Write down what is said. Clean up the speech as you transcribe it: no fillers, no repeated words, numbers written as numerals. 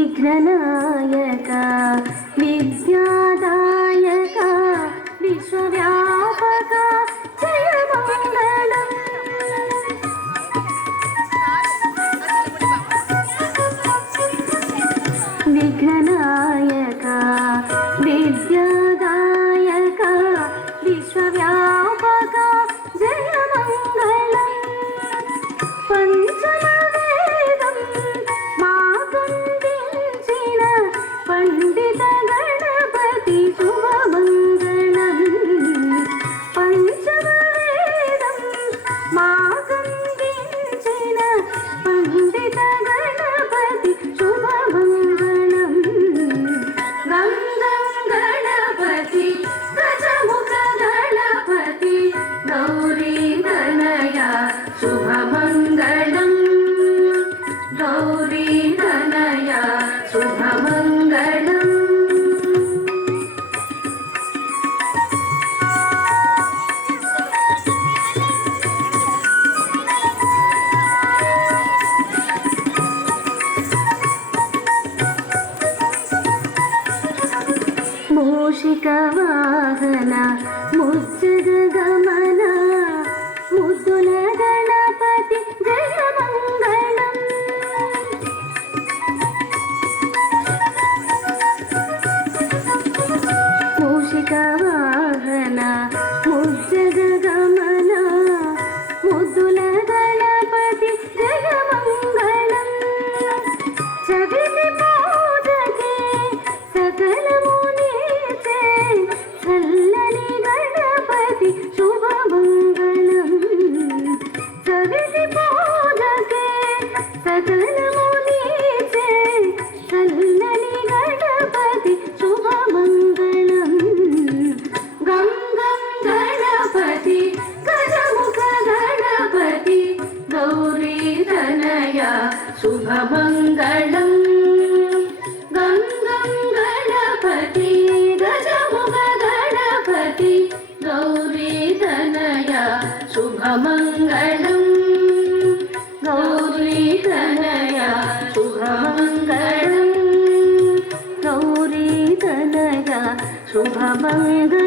विघ्ननायक विद्यादायक विश्वव्यापक जय मङ्गलम् विघ्ननायक विद्यादायक विश्वव्यापक जय मङ्गलम् पंचमवेदं माकुन्दिंचिन पंडित गणपति शुभमङ्गलम् पंचमवेदं माकुन्दिंचिन पंडित गणपति शुभमङ्गलम् गं गं गणपति गजमुख गणपति गौरी तनया शुभमङ्गलम् गौरी तनया शुभमङ्गलम् मूषिकवाहन मुज्जगगमन मुद्दुल गणपति जय मङ्गलम् मूषिकवाहन मुज्जगगमन मुद्दुल गणपति जय मङ्गलम् चविति पूजके सकल मुनीचे चल्लनि गणपति शुभमङ्गलम् चविति पूजके सकल मुनीचे चल्लनि गणपति शुभमङ्गलम् गं गं गणपति गजमुख गणपति गौरी तनया शुभमङ्गलम् गं गं गणपति गजमुख गणपति गौरी तनया शुभमङ्गलम् गौरी तनया शुभमङ्गलम् गौरी तनया शुभमङ्गलम्